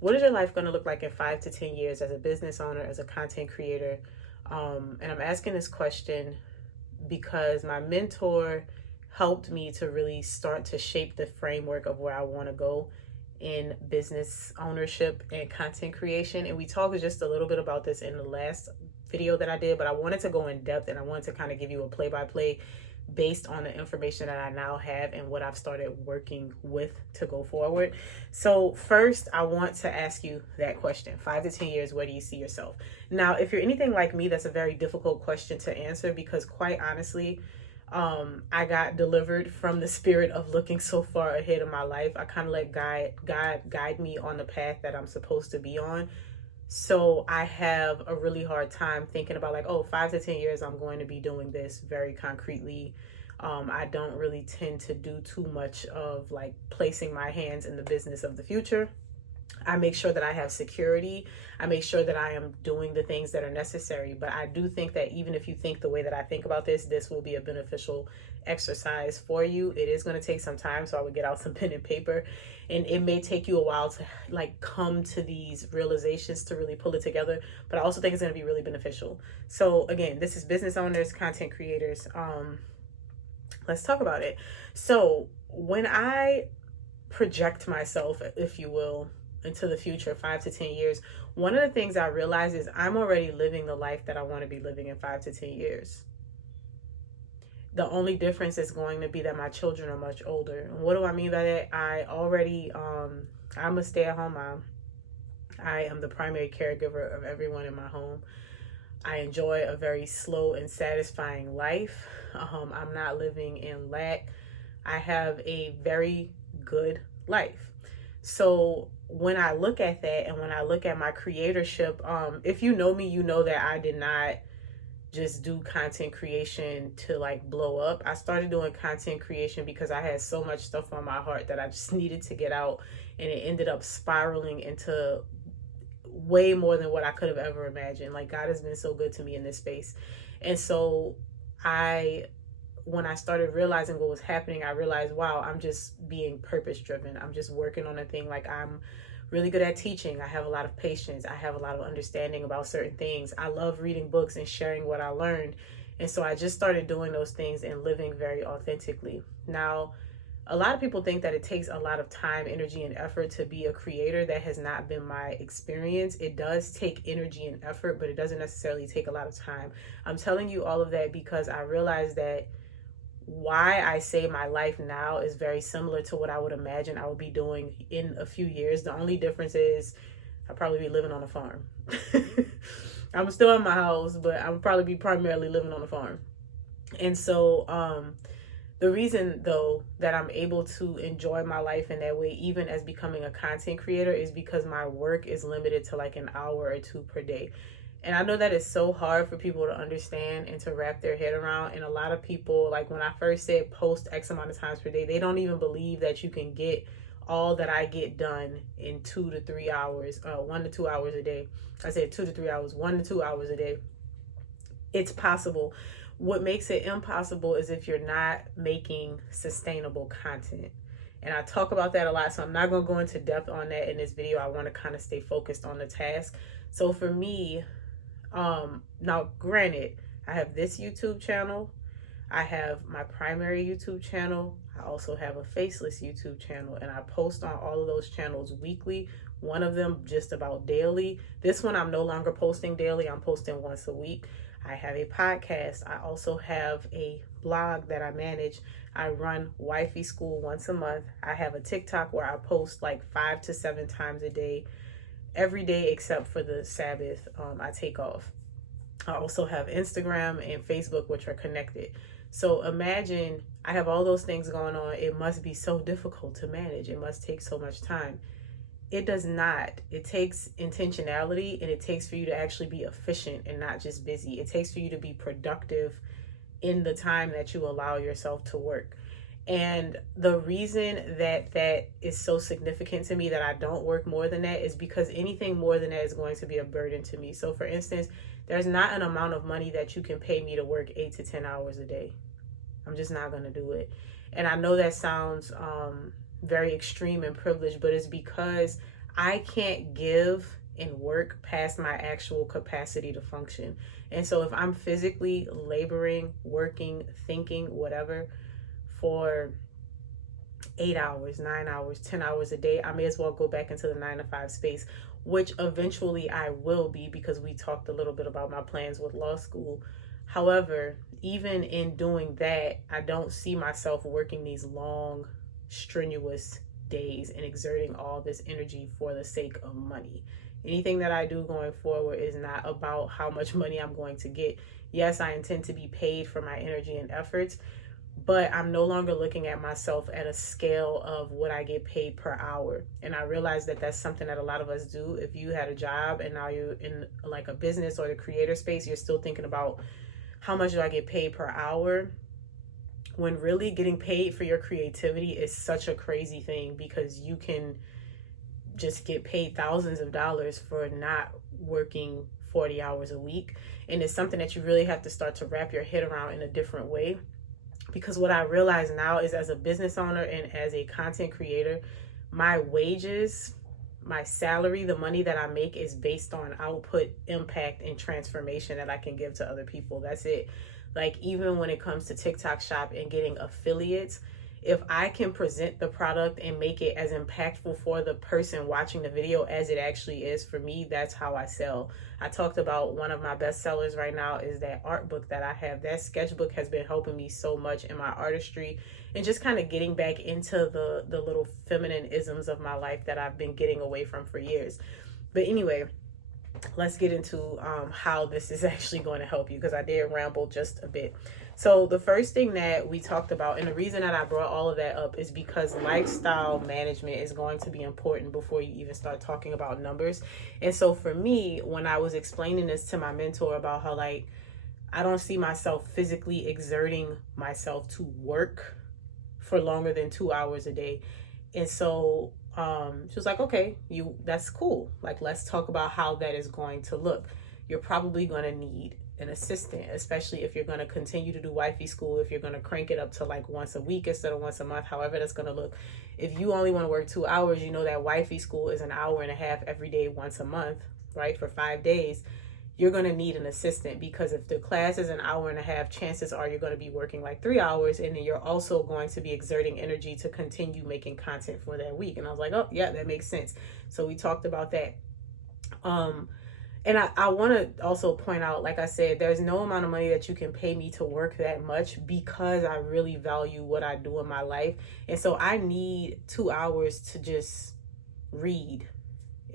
what is your life going to look like in 5 to 10 years as a business owner, as a content creator? And I'm asking this question because my mentor helped me to really start to shape the framework of where I want to go in business ownership and content creation. And we talked just a little bit about this in the last video that I did, but I wanted to go in depth and I wanted to kind of give you a play-by-play based on the information that I now have and what I've started working with to go forward. So first, I want to ask you that question. 5 to 10 years, where do you see yourself? Now, if you're anything like me, that's a very difficult question to answer because quite honestly, I got delivered from the spirit of looking so far ahead of my life. I kind of let God guide me on the path that I'm supposed to be on. So I have a really hard time thinking about like, oh, 5 to 10 years, I'm going to be doing this very concretely. I don't really tend to do too much of like placing my hands in the business of the future. I make sure that I have security. I make sure that I am doing the things that are necessary. But I do think that even if you think the way that I think about this, this will be a beneficial exercise for you. It is going to take some time, so I would get out some pen and paper. And it may take you a while to like come to these realizations to really pull it together. But I also think it's going to be really beneficial. So again, this is business owners, content creators. Let's talk about it. So when I project myself, if you will, into the future, 5 to 10 years, one of the things I realize is I'm already living the life that I want to be living in 5 to 10 years. The only difference is going to be that my children are much older. And what do I mean by that? I'm a stay-at-home mom. I am the primary caregiver of everyone in my home. I enjoy a very slow and satisfying life. I'm not living in lack. I have a very good life. So when I look at that and when I look at my creatorship, if you know me, you know that I did not just do content creation to like blow up. I started doing content creation because I had so much stuff on my heart that I just needed to get out, and it ended up spiraling into way more than what I could have ever imagined. Like God has been so good to me in this space. And so when I started realizing what was happening, I realized, wow, I'm just being purpose driven. I'm just working on a thing. Like I'm really good at teaching. I have a lot of patience. I have a lot of understanding about certain things. I love reading books and sharing what I learned. And so I just started doing those things and living very authentically. Now, a lot of people think that it takes a lot of time, energy, and effort to be a creator. That has not been my experience. It does take energy and effort, but it doesn't necessarily take a lot of time. I'm telling you all of that because I realized that why I say my life now is very similar to what I would imagine I would be doing in a few years. The only difference is I'll probably be living on a farm. I'm still in my house, but I'll probably be primarily living on a farm. And so the reason though that I'm able to enjoy my life in that way, even as becoming a content creator, is because my work is limited to like an hour or two per day. And I know that is so hard for people to understand and to wrap their head around. And a lot of people, like when I first said post X amount of times per day, they don't even believe that you can get all that I get done in 2 to 3 hours, 1 to 2 hours a day. I said 2 to 3 hours, 1 to 2 hours a day. It's possible. What makes it impossible is if you're not making sustainable content. And I talk about that a lot, so I'm not going to go into depth on that in this video. I want to kind of stay focused on the task. So for me, now granted, I have this YouTube channel. I have my primary YouTube channel. I also have a faceless YouTube channel, and I post on all of those channels weekly. One of them just about daily. This one I'm no longer posting daily. I'm posting once a week. I have a podcast. I also have a blog that I manage. I run Wifey School once a month. I have a TikTok where I post like 5 to 7 times a day, every day except for the Sabbath. I take off. I also have Instagram and Facebook, which are connected. So imagine I have all those things going on. It must be so difficult to manage. It must take so much time. It does not. It takes intentionality, and it takes for you to actually be efficient and not just busy. It takes for you to be productive in the time that you allow yourself to work. And the reason that that is so significant to me, that I don't work more than that, is because anything more than that is going to be a burden to me. So for instance, there's not an amount of money that you can pay me to work 8 to 10 hours a day. I'm just not going to do it. And I know that sounds very extreme and privileged, but it's because I can't give and work past my actual capacity to function. And so if I'm physically laboring, working, thinking, whatever, for 8 hours, 9 hours, 10 hours a day, I may as well go back into the 9 to 5 space, which eventually I will be, because we talked a little bit about my plans with law school. However, even in doing that, I don't see myself working these long, strenuous days and exerting all this energy for the sake of money. Anything that I do going forward is not about how much money I'm going to get. Yes, I intend to be paid for my energy and efforts, but I'm no longer looking at myself at a scale of what I get paid per hour. And I realize that that's something that a lot of us do. If you had a job and now you're in like a business or the creator space, you're still thinking about how much do I get paid per hour, when really getting paid for your creativity is such a crazy thing, because you can just get paid thousands of dollars for not working 40 hours a week. And it's something that you really have to start to wrap your head around in a different way. Because what I realize now is, as a business owner and as a content creator, my wages, my salary, the money that I make is based on output, impact, and transformation that I can give to other people. That's it. Like, even when it comes to TikTok Shop and getting affiliates, if I can present the product and make it as impactful for the person watching the video as it actually is for me, that's how I sell. I talked about one of my best sellers right now is that art book that I have. That sketchbook has been helping me so much in my artistry and just kind of getting back into the little feminine isms of my life that I've been getting away from for years. But anyway, let's get into how this is actually going to help you, because I did ramble just a bit. So the first thing that we talked about, and the reason that I brought all of that up, is because lifestyle management is going to be important before you even start talking about numbers. And so for me, when I was explaining this to my mentor about how, like, I don't see myself physically exerting myself to work for longer than 2 hours a day. And so she was like, okay, that's cool. Like, let's talk about how that is going to look. You're probably going to need an assistant, especially if you're going to continue to do wifey school, if you're going to crank it up to like once a week instead of once a month, however that's going to look. If you only want to work 2 hours, you know that wifey school is an hour and a half every day, once a month, right? For 5 days, you're going to need an assistant, because if the class is an hour and a half, chances are you're going to be working like 3 hours, and then you're also going to be exerting energy to continue making content for that week. And I was like, oh yeah, that makes sense. So we talked about that. And I want to also point out, like I said, there's no amount of money that you can pay me to work that much, because I really value what I do in my life. And so I need 2 hours to just read,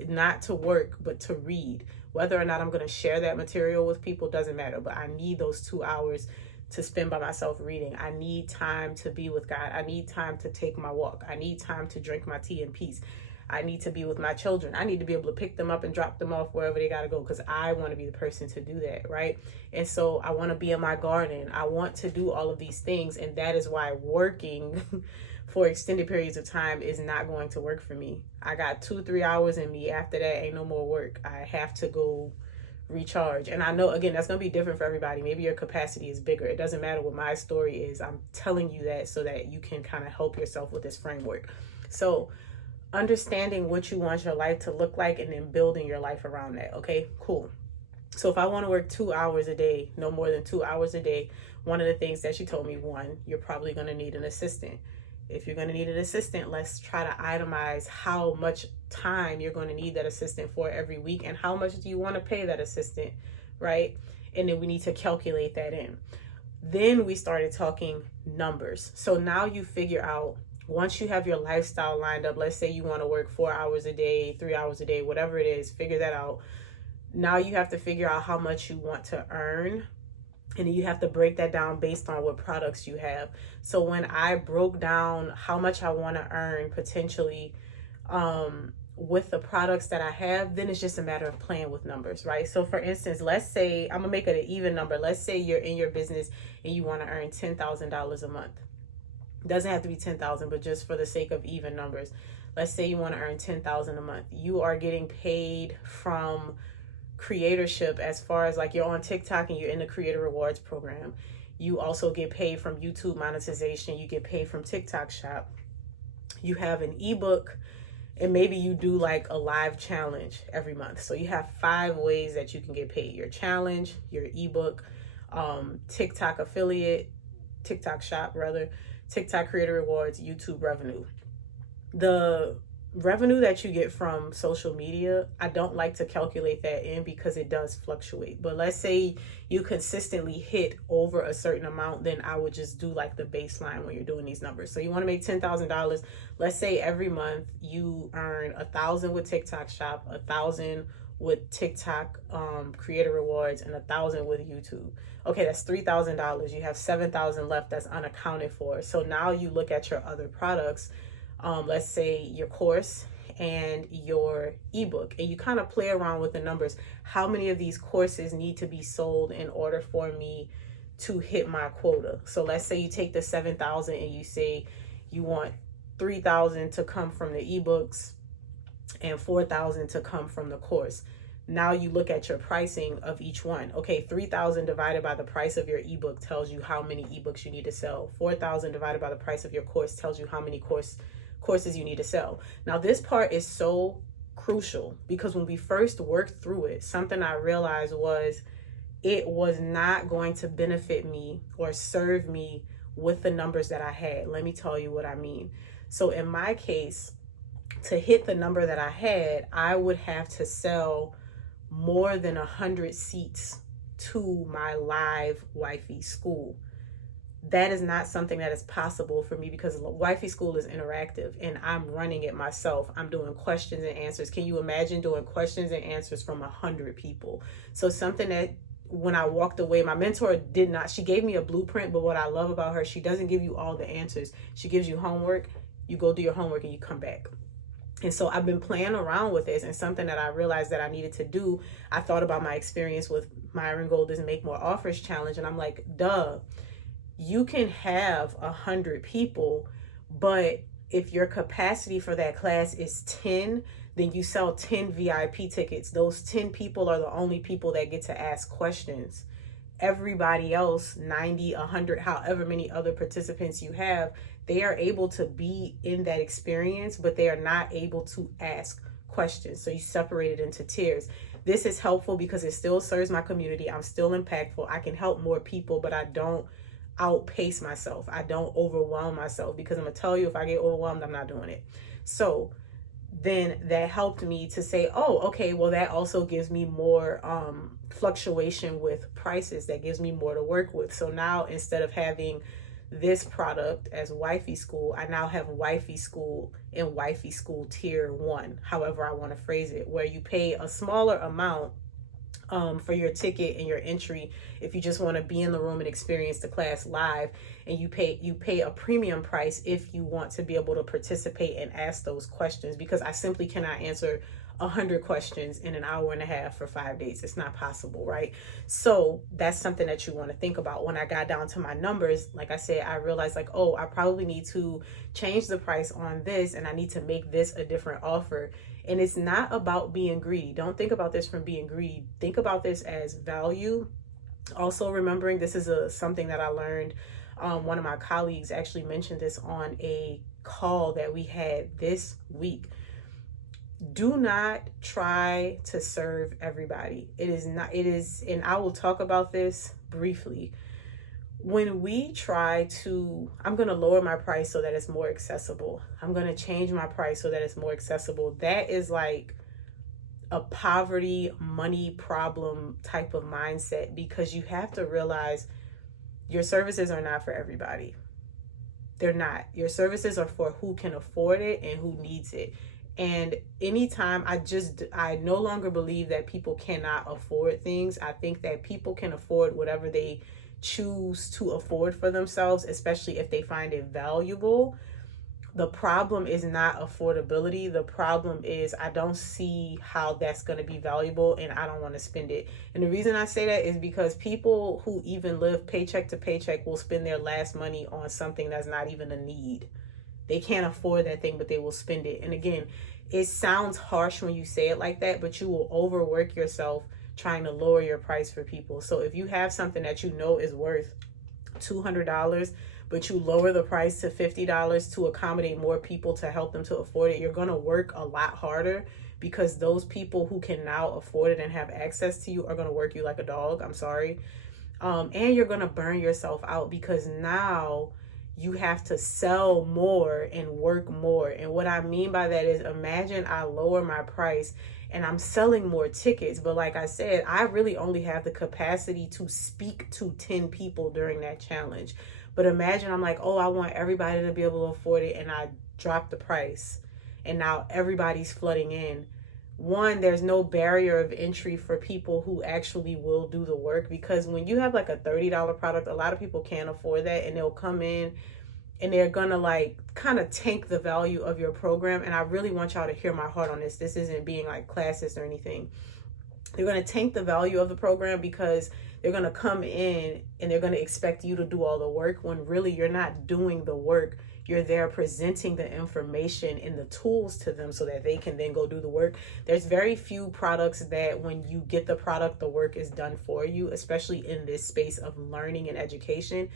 not to work, but to read. Whether or not I'm going to share that material with people doesn't matter, but I need those 2 hours to spend by myself reading. I need time to be with God. I need time to take my walk. I need time to drink my tea in peace. I need to be with my children. I need to be able to pick them up and drop them off wherever they got to go, because I want to be the person to do that, right? And so I want to be in my garden. I want to do all of these things, and that is why working for extended periods of time is not going to work for me. I got 2-3 hours in me. After that, ain't no more work. I have to go recharge. And I know, again, that's going to be different for everybody. Maybe your capacity is bigger. It doesn't matter what my story is. I'm telling you that so that you can kind of help yourself with this framework. So understanding what you want your life to look like and then building your life around that. Okay, cool. So if I want to work 2 hours a day, no more than 2 hours a day, one of the things that she told me, one, you're probably going to need an assistant. If you're going to need an assistant, let's try to itemize how much time you're going to need that assistant for every week, and how much do you want to pay that assistant, right? And then we need to calculate that in. Then we started talking numbers. So now you figure out, once you have your lifestyle lined up, let's say you want to work 4 hours a day, 3 hours a day, whatever it is, figure that out. Now you have to figure out how much you want to earn, and then you have to break that down based on what products you have. So when I broke down how much I want to earn potentially with the products that I have, then it's just a matter of playing with numbers, right? So for instance, let's say, I'm gonna make it an even number. Let's say you're in your business and you want to earn $10,000 a month. It doesn't have to be 10,000, but just for the sake of even numbers, let's say you want to earn 10,000 a month. You are getting paid from creatorship, as far as like you're on TikTok and you're in the creator rewards program. You also get paid from YouTube monetization. You get paid from TikTok Shop. You have an ebook And maybe you do like a live challenge every month. So you have 5 ways that you can get paid: your challenge, your ebook, TikTok affiliate, TikTok shop rather, TikTok creator rewards, YouTube revenue. The revenue that you get from social media, I don't like to calculate that in because it does fluctuate. But let's say you consistently hit over a certain amount, then I would just do like the baseline when you're doing these numbers. So you want to make $10,000. Let's say every month you earn 1,000 with TikTok shop, 1,000 with TikTok creator rewards, and 1,000 with YouTube. Okay, that's $3,000. You have 7,000 left that's unaccounted for. So now you look at your other products, let's say your course and your ebook, and you kind of play around with the numbers. How many of these courses need to be sold in order for me to hit my quota? So let's say you take the 7,000 and you say you want 3,000 to come from the ebooks and 4,000 to come from the course. Now you look at your pricing of each one. Okay, 3,000 divided by the price of your ebook tells you how many ebooks you need to sell. 4,000 divided by the price of your course tells you how many courses you need to sell. Now this part is so crucial because when we first worked through it, something I realized was it was not going to benefit me or serve me with the numbers that I had. Let me tell you what I mean. So in my case, to hit the number that I had, I would have to sell more than 100 seats to my live wifey school. That is not something that is possible for me because wifey school is interactive and I'm running it myself. I'm doing questions and answers. Can you imagine doing questions and answers from 100 people? So something that when I walked away, my mentor did not, she gave me a blueprint, but what I love about her, she doesn't give you all the answers. She gives you homework. You go do your homework and you come back. And so I've been playing around with this, and something that I realized that I needed to do, I thought about my experience with Myron Golden's Make More Offers challenge, and I'm like, duh, you can have 100 people, but if your capacity for that class is 10, then you sell 10 VIP tickets. Those 10 people are the only people that get to ask questions. Everybody else, 90, 100, however many other participants you have, they are able to be in that experience, but they are not able to ask questions. So you separate it into tiers. This is helpful because it still serves my community. I'm still impactful. I can help more people, but I don't outpace myself. I don't overwhelm myself because I'm gonna tell you, if I get overwhelmed, I'm not doing it. So then that helped me to say, oh, okay, well, that also gives me more fluctuation with prices. That gives me more to work with. So now instead of having this product as wifey school, I now have wifey school and wifey school tier 1, however I want to phrase it, where you pay a smaller amount for your ticket and your entry if you just want to be in the room and experience the class live, and you pay a premium price if you want to be able to participate and ask those questions, because I simply cannot answer 100 questions in an hour and a half for 5 days. It's not possible, right? So that's something that you want to think about. When I got down to my numbers, like I said, I realized like, oh, I probably need to change the price on this, and I need to make this a different offer. And it's not about being greedy. Don't think about this from being greedy. Think about this as value. Also remembering, this is something that I learned. One of my colleagues actually mentioned this on a call that we had this week. Do not try to serve everybody. It is, and I will talk about this briefly. When we try to, I'm going to lower my price so that it's more accessible. I'm going to change my price so that it's more accessible. That is like a poverty, money problem type of mindset, because you have to realize your services are not for everybody. They're not. Your services are for who can afford it and who needs it. And anytime I no longer believe that people cannot afford things. I think that people can afford whatever they choose to afford for themselves, especially if they find it valuable. The problem is not affordability. The problem is I don't see how that's going to be valuable, and I don't want to spend it. And the reason I say that is because people who even live paycheck to paycheck will spend their last money on something that's not even a need. They can't afford that thing, but they will spend it. And again, it sounds harsh when you say it like that, but you will overwork yourself trying to lower your price for people. So if you have something that you know is worth $200, but you lower the price to $50 to accommodate more people to help them to afford it, you're going to work a lot harder, because those people who can now afford it and have access to you are going to work you like a dog. I'm sorry. And you're going to burn yourself out, because now you have to sell more and work more. And what I mean by that is, imagine I lower my price and I'm selling more tickets, but like I said, I really only have the capacity to speak to 10 people during that challenge. But imagine I'm like, oh, I want everybody to be able to afford it, and I drop the price and now everybody's flooding in. One, there's no barrier of entry for people who actually will do the work, because when you have like a $30 product, a lot of people can't afford that, and they'll come in and they're gonna like kind of tank the value of your program. And I really want y'all to hear my heart on this. This isn't being like classist or anything. They're gonna tank the value of the program because they're gonna come in and they're gonna expect you to do all the work, when really you're not doing the work. You're there presenting the information and the tools to them so that they can then go do the work. There's very few products that when you get the product, the work is done for you, especially in this space of learning and education.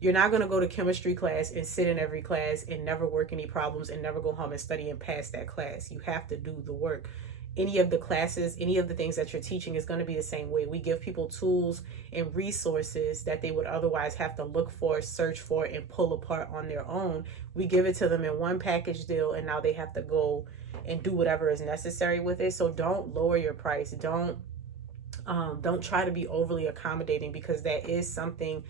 You're not going to go to chemistry class and sit in every class and never work any problems and never go home and study and pass that class. You have to do the work. Any of the classes, any of the things that you're teaching is going to be the same way. We give people tools and resources that they would otherwise have to look for, search for, and pull apart on their own. We give it to them in one package deal, and now they have to go and do whatever is necessary with it. So don't lower your price. Don't try to be overly accommodating, because that is something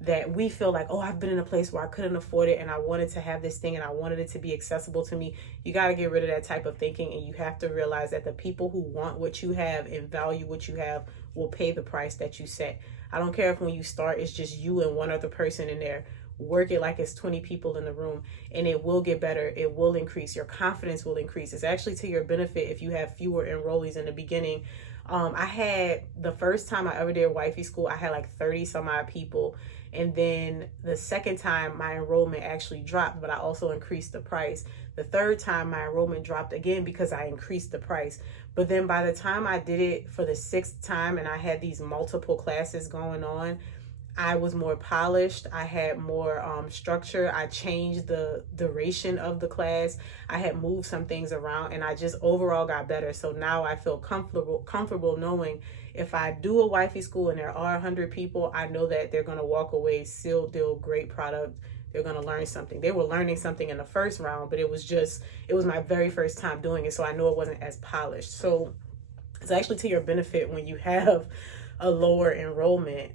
that we feel like, oh, I've been in a place where I couldn't afford it and I wanted to have this thing and I wanted it to be accessible to me. You got to get rid of that type of thinking, and you have to realize that the people who want what you have and value what you have will pay the price that you set. I don't care if when you start it's just you and one other person in there. Work it like it's 20 people in the room, and it will get better. It will increase. Your confidence will increase. It's actually to your benefit if you have fewer enrollees in the beginning. I had, the first time I ever did wifey school, I had like 30 some odd people. And then the second time my enrollment actually dropped, but I also increased the price. The third time my enrollment dropped again because I increased the price. But then by the time I did it for the sixth time and I had these multiple classes going on, I was more polished. I had more structure. I changed the duration of the class. I had moved some things around, and I just overall got better. So now I feel comfortable knowing if I do a wifey school and there are 100 people, I know that they're going to walk away, sealed deal, great product. They're going to learn something. They were learning something in the first round, but it was my very first time doing it. So I know it wasn't as polished. So it's actually to your benefit when you have a lower enrollment,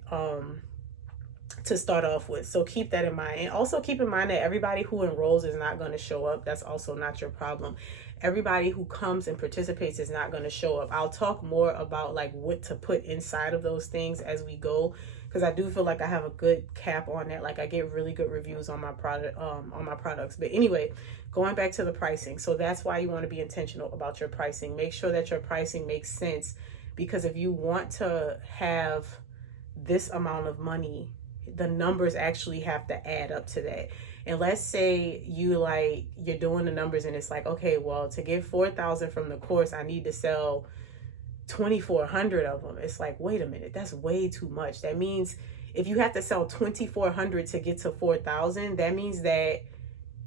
to start off with. So keep that in mind. And also keep in mind that everybody who enrolls is not going to show up. That's also not your problem. Everybody who comes and participates is not going to show up. I'll talk more about like what to put inside of those things as we go, because I do feel like I have a good cap on that. Like I get really good reviews on my product, on my products. But anyway, going back to the pricing. So that's why you want to be intentional about your pricing. Make sure that your pricing makes sense, because if you want to have this amount of money, the numbers actually have to add up to that. And let's say you're doing the numbers and it's like, okay, well, to get 4,000 from the course, I need to sell 2,400 of them. It's like, wait a minute, that's way too much. That means if you have to sell 2,400 to get to 4,000, that means that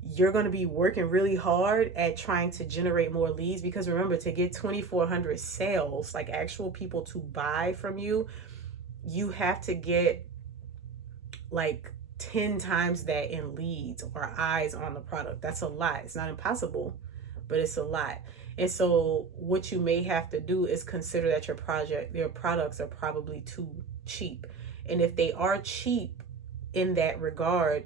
you're going to be working really hard at trying to generate more leads. Because remember, to get 2,400 sales, like actual people to buy from you, you have to get like 10 times that in leads or eyes on the product. That's a lot. It's not impossible, but it's a lot. And so what you may have to do is consider that your products are probably too cheap. And if they are cheap in that regard,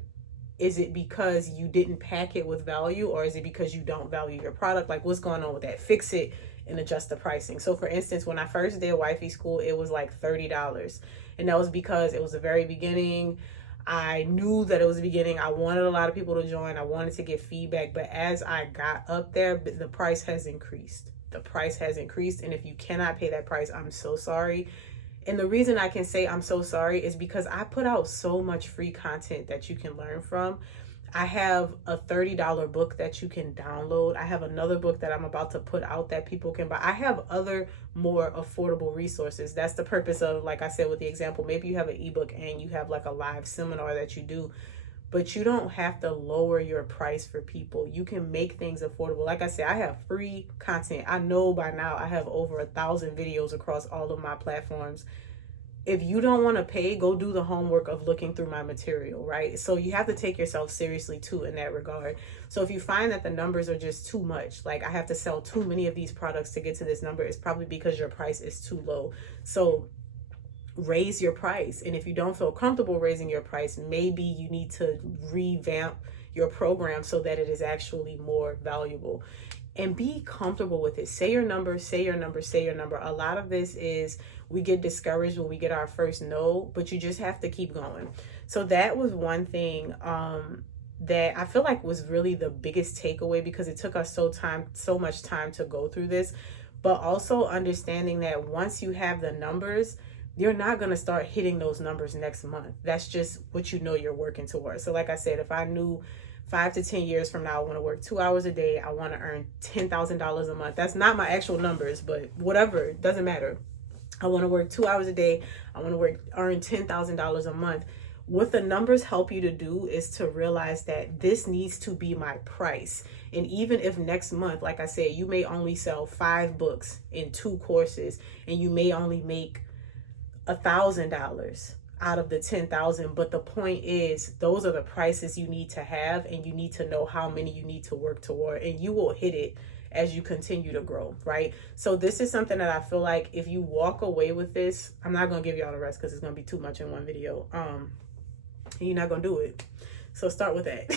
is it because you didn't pack it with value, or is it because you don't value your product? Like, what's going on with that? Fix it and adjust the pricing. So for instance, when I first did wifey school, it was like $30. And that was because it was the very beginning. I knew that it was the beginning. I wanted a lot of people to join. I wanted to get feedback. But as I got up there, the price has increased. The price has increased. And if you cannot pay that price, I'm so sorry. And the reason I can say I'm so sorry is because I put out so much free content that you can learn from. I have a $30 book that you can download. I have another book that I'm about to put out that people can buy. I have other more affordable resources. That's the purpose of, like I said with the example, maybe you have an ebook and you have like a live seminar that you do. but you don't have to lower your price for people. You can make things affordable. Like I said, I have free content. I know by now I have over 1,000 videos across all of my platforms. If you don't want to pay, go do the homework of looking through my material, right? So you have to take yourself seriously too in that regard. So if you find that the numbers are just too much, like I have to sell too many of these products to get to this number, it's probably because your price is too low. So raise your price. And if you don't feel comfortable raising your price, maybe you need to revamp your program so that it is actually more valuable. And be comfortable with it. Say your number, say your number, say your number. A lot of this is we get discouraged when we get our first no, but you just have to keep going. So that was one thing that I feel like was really the biggest takeaway, because it took us so much time to go through this. But also understanding that once you have the numbers, you're not going to start hitting those numbers next month. That's just what you know you're working towards. So like I said, if I knew 5 to 10 years from now, I want to work 2 hours a day, I want to earn $10,000 a month. That's not my actual numbers, but whatever, it doesn't matter. I want to work 2 hours a day. I want to earn $10,000 a month. What the numbers help you to do is to realize that this needs to be my price. And even if next month, like I said, you may only sell 5 books in 2 courses, and you may only make $1,000 out of the 10,000, but the point is those are the prices you need to have, and you need to know how many you need to work toward, and you will hit it as you continue to grow, right? So this is something that I feel like if you walk away with this, I'm not gonna give you all the rest because it's gonna be too much in one video. You're not gonna do it. So start with that.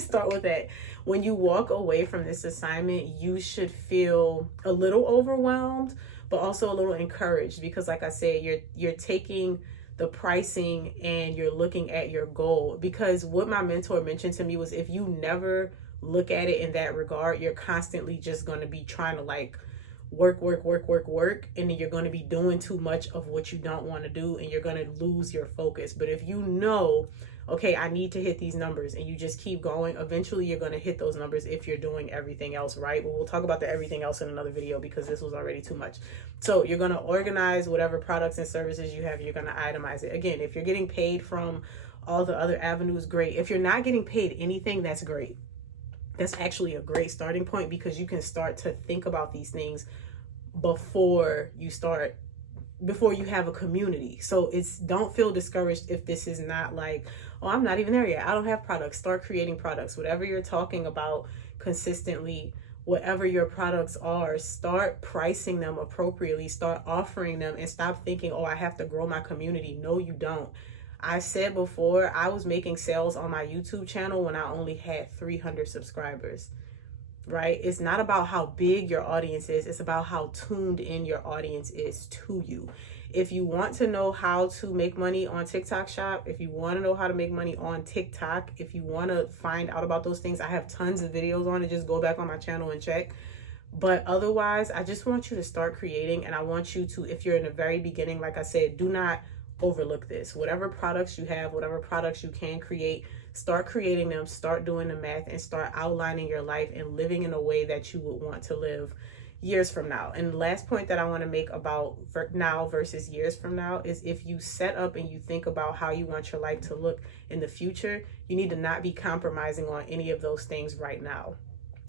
Start with that. When you walk away from this assignment, you should feel a little overwhelmed, but also a little encouraged, because like I said, you're taking the pricing and you're looking at your goal. Because what my mentor mentioned to me was, if you never look at it in that regard, you're constantly just going to be trying to like work, and then you're going to be doing too much of what you don't want to do, and you're going to lose your focus. But if you know, okay, I need to hit these numbers, and you just keep going, eventually you're going to hit those numbers if you're doing everything else right. But we'll talk about the everything else in another video, because this was already too much. So you're going to organize whatever products and services you have. You're going to itemize it. Again, if you're getting paid from all the other avenues, great. If you're not getting paid anything, that's great. That's actually a great starting point, because you can start to think about these things before you have a community. So don't feel discouraged if this is not like, oh, I'm not even there yet, I don't have products. Start creating products. Whatever you're talking about consistently, whatever your products are, start pricing them appropriately, start offering them, and stop thinking, oh, I have to grow my community. No, you don't. I said before, I was making sales on my YouTube channel when I only had 300 subscribers, right? It's not about how big your audience is. It's about how tuned in your audience is to you. If you want to know how to make money on TikTok Shop, if you want to know how to make money on TikTok, if you want to find out about those things, I have tons of videos on it. Just go back on my channel and check. But otherwise, I just want you to start creating. And I want you to, if you're in the very beginning, like I said, do not overlook this. Whatever products you have, whatever products you can create, start creating them, start doing the math, and start outlining your life and living in a way that you would want to live years from now. And the last point that I want to make about now versus years from now is, if you set up and you think about how you want your life to look in the future, you need to not be compromising on any of those things right now.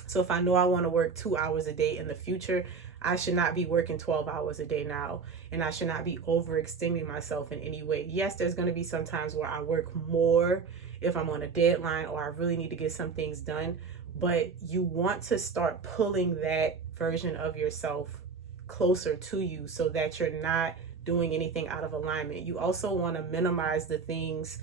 So if I know I want to work 2 hours a day in the future, I should not be working 12 hours a day now, and I should not be overextending myself in any way. Yes, there's going to be some times where I work more if I'm on a deadline or I really need to get some things done, but you want to start pulling that version of yourself closer to you so that you're not doing anything out of alignment. You also want to minimize the things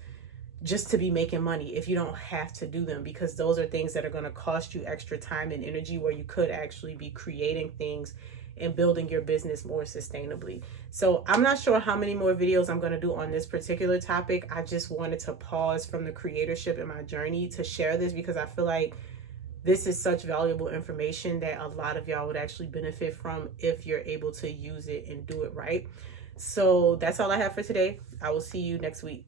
just to be making money if you don't have to do them, because those are things that are going to cost you extra time and energy, where you could actually be creating things and building your business more sustainably. So I'm not sure how many more videos I'm going to do on this particular topic. I just wanted to pause from the creatorship in my journey to share this, because I feel like this is such valuable information that a lot of y'all would actually benefit from if you're able to use it and do it right. So that's all I have for today. I will see you next week.